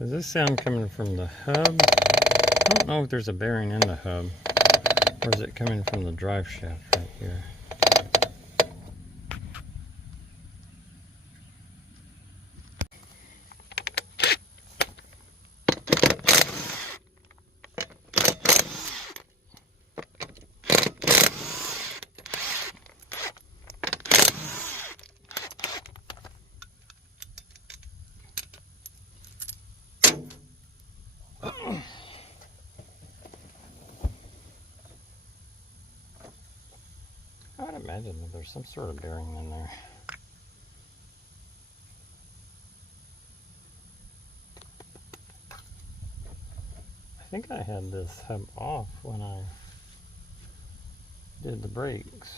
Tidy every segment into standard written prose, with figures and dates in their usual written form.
So is this sound coming from the hub? I don't know if there's a bearing in the hub, or is it coming from the drive shaft right here? I'd imagine that there's some sort of bearing in there. I think I had this hub off when I did the brakes.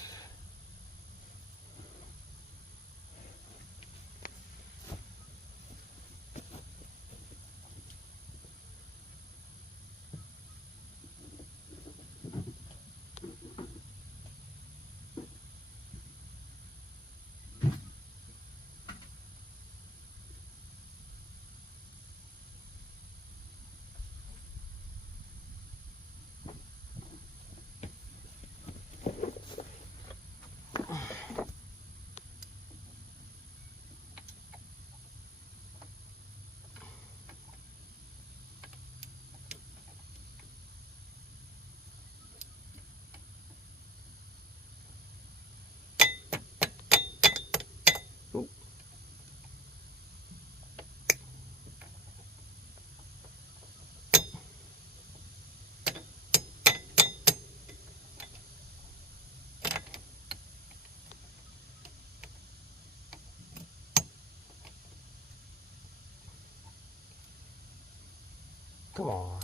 Oop. Come on.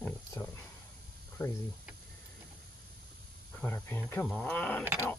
And it's so crazy cotter pin. Come on out.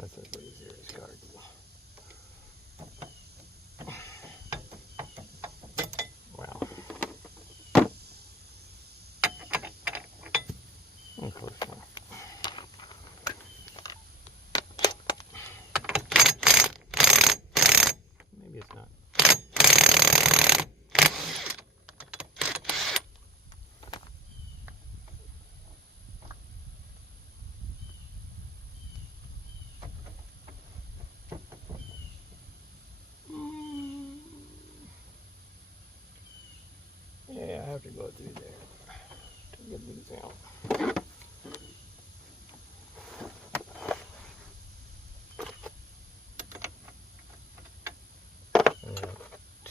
That's a pretty serious card. Wow. Close enough. Maybe it's not.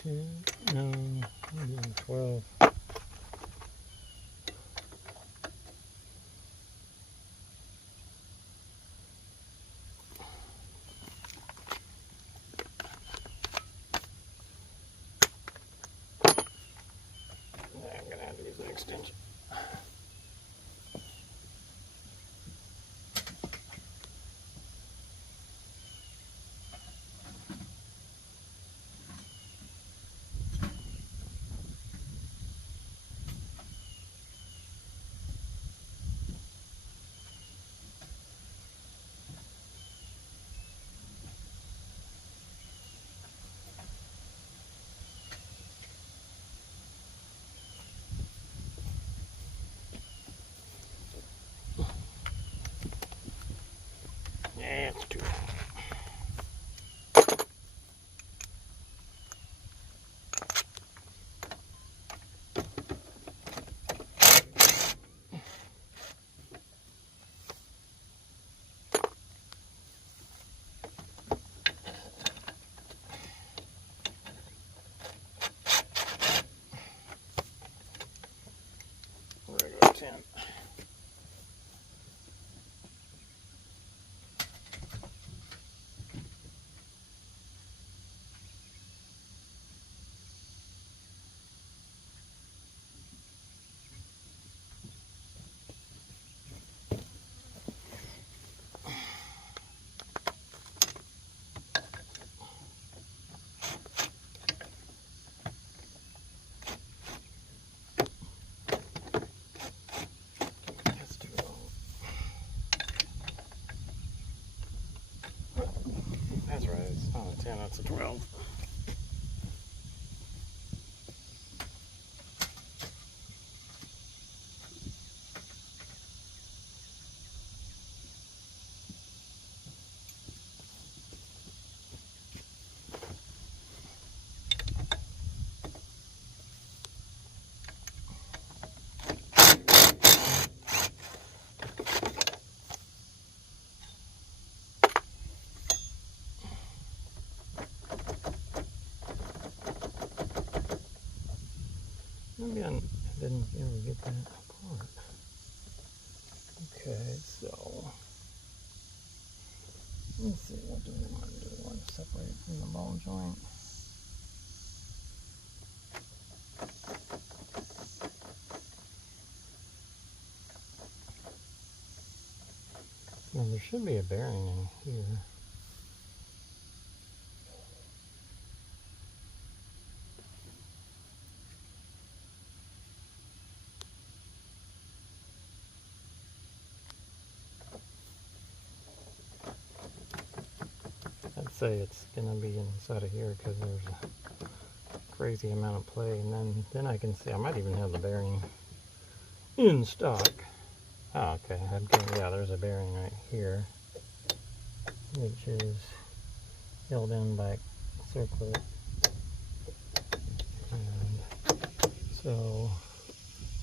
10, no, maybe 12. I'm gonna have to use an extension. Yeah, it's too long. Regular 10. That's too long. That's right, it's not a 10, that's a 12. Maybe I didn't ever get that apart. Okay, so let's see, what do we want to do? We want to separate it from the ball joint. Now there should be a bearing in here. I'd say it's gonna be inside of here because there's a crazy amount of play, and then I can see I might even have the bearing in stock. Oh, okay. Yeah, there's a bearing right here, which is held in by circlip. And so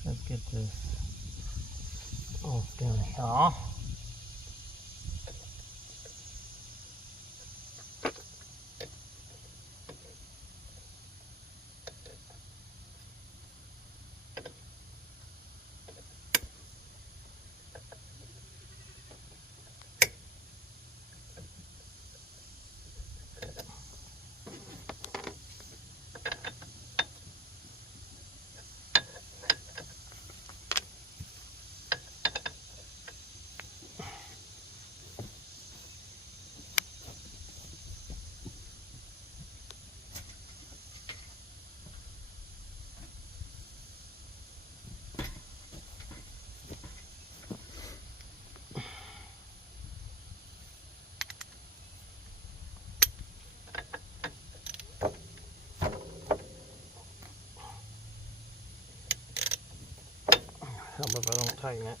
let's get this off down here. Help if I don't tighten it.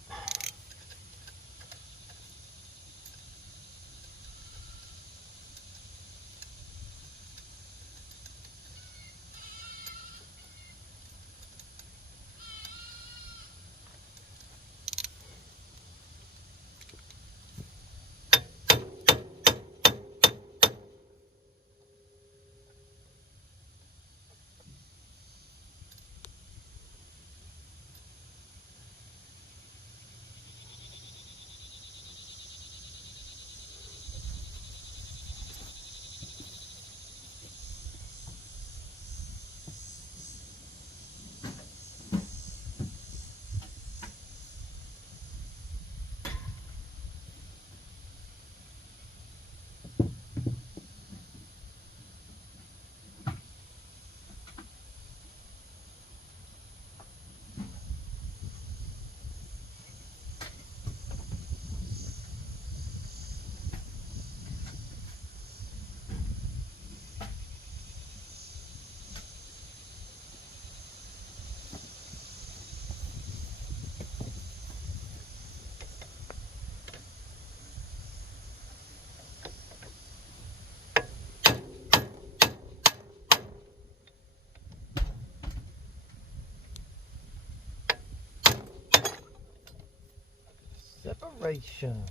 Preparation.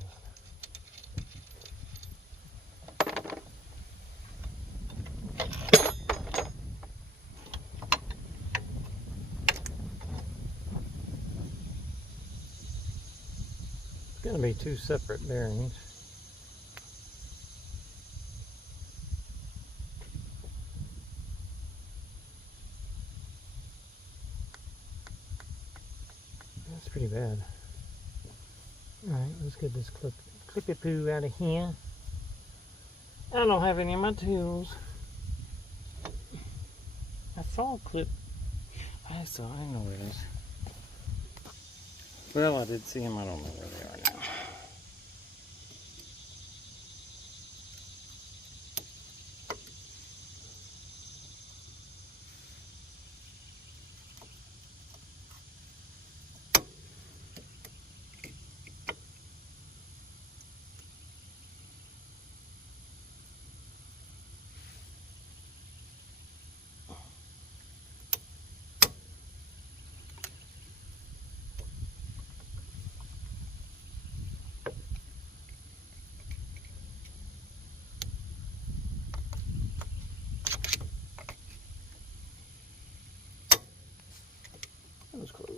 It's going to be two separate bearings. That's pretty bad. Alright, let's get this clippy poo out of here. I don't have any of my tools. I saw a clip. I know where it is. Well, I did see them. I don't know where they are now. That was close.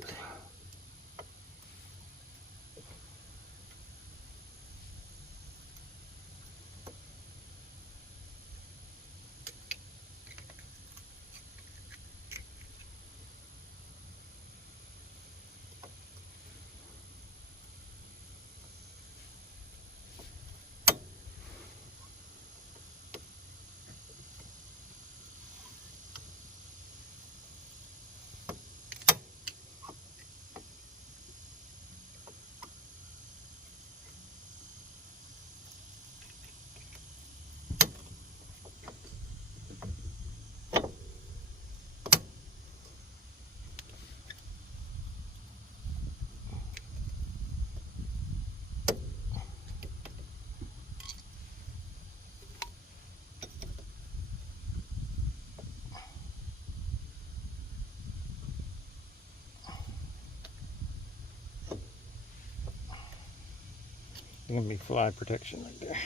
There's going to be fly protection right there.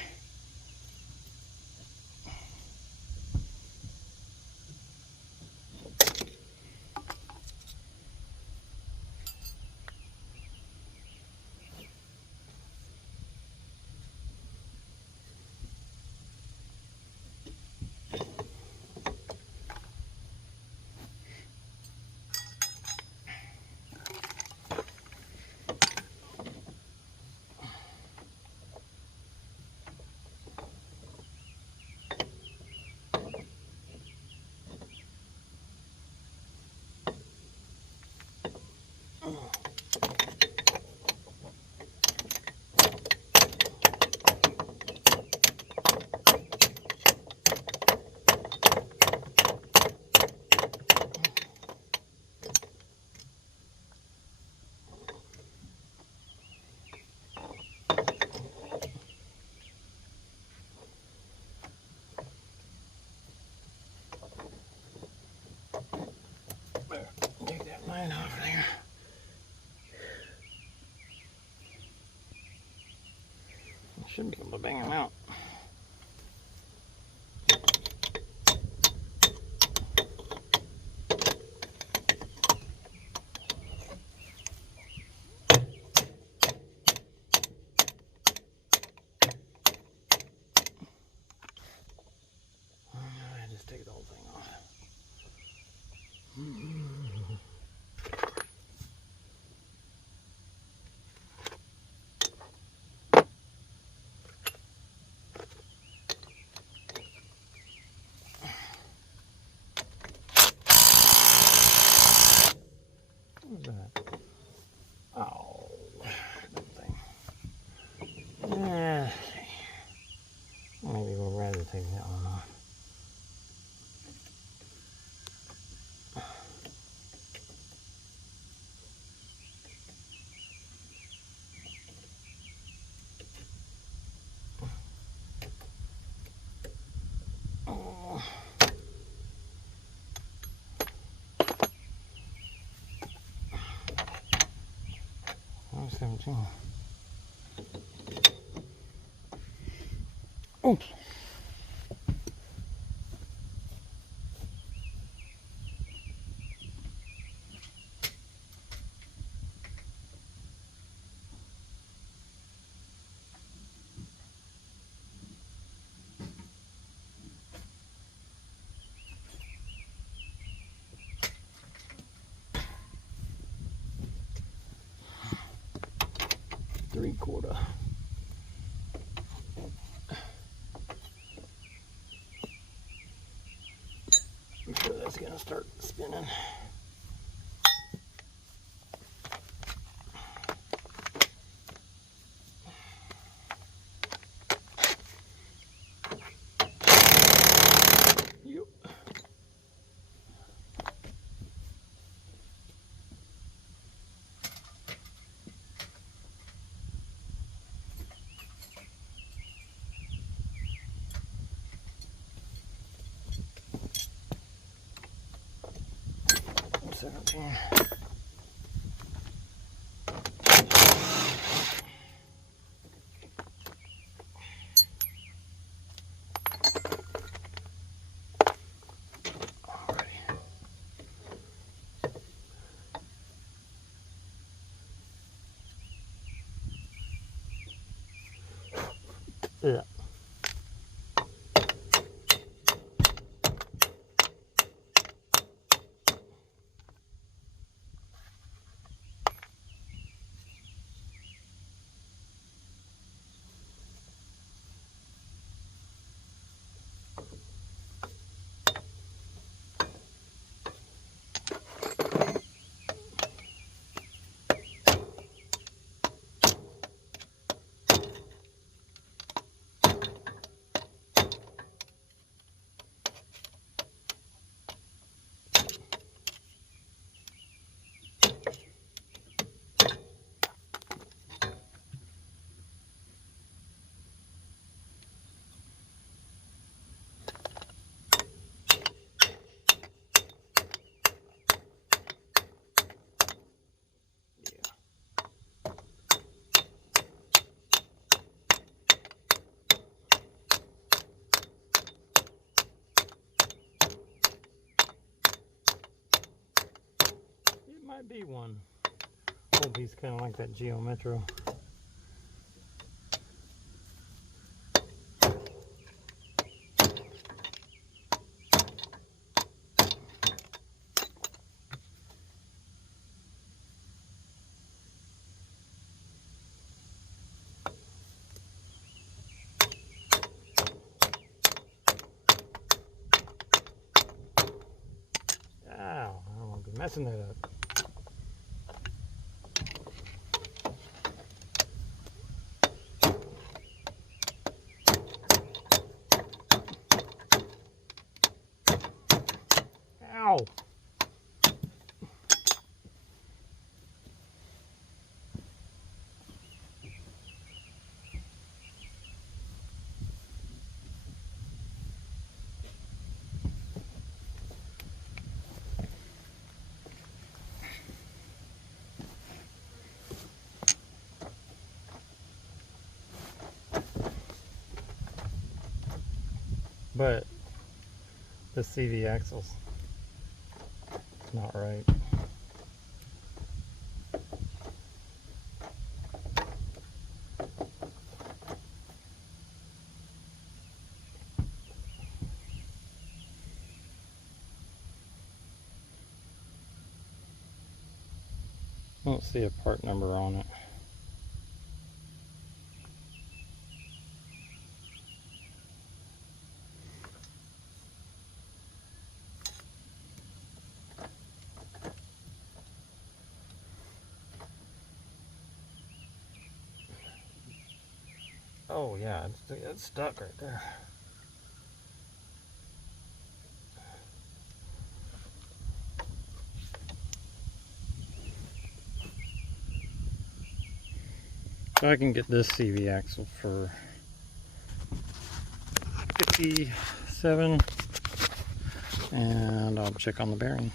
Take that line off there. I should be able to bang them out. I just take the whole thing off. What was that? Oh, that thing. Yeah. Maybe we'll rather take that one off. Oh. 17. Oops. Three-quarter. I'm sure that's gonna start spinning. Yep. I'm 17. Yeah. Might be one. Hope he's kind of like that Geo Metro. Ow, I don't want to be messing that up. Ow! But the CV axle's not right. I don't see a part number on it. Oh yeah, it's stuck right there. So I can get this CV axle for $57, and I'll check on the bearing.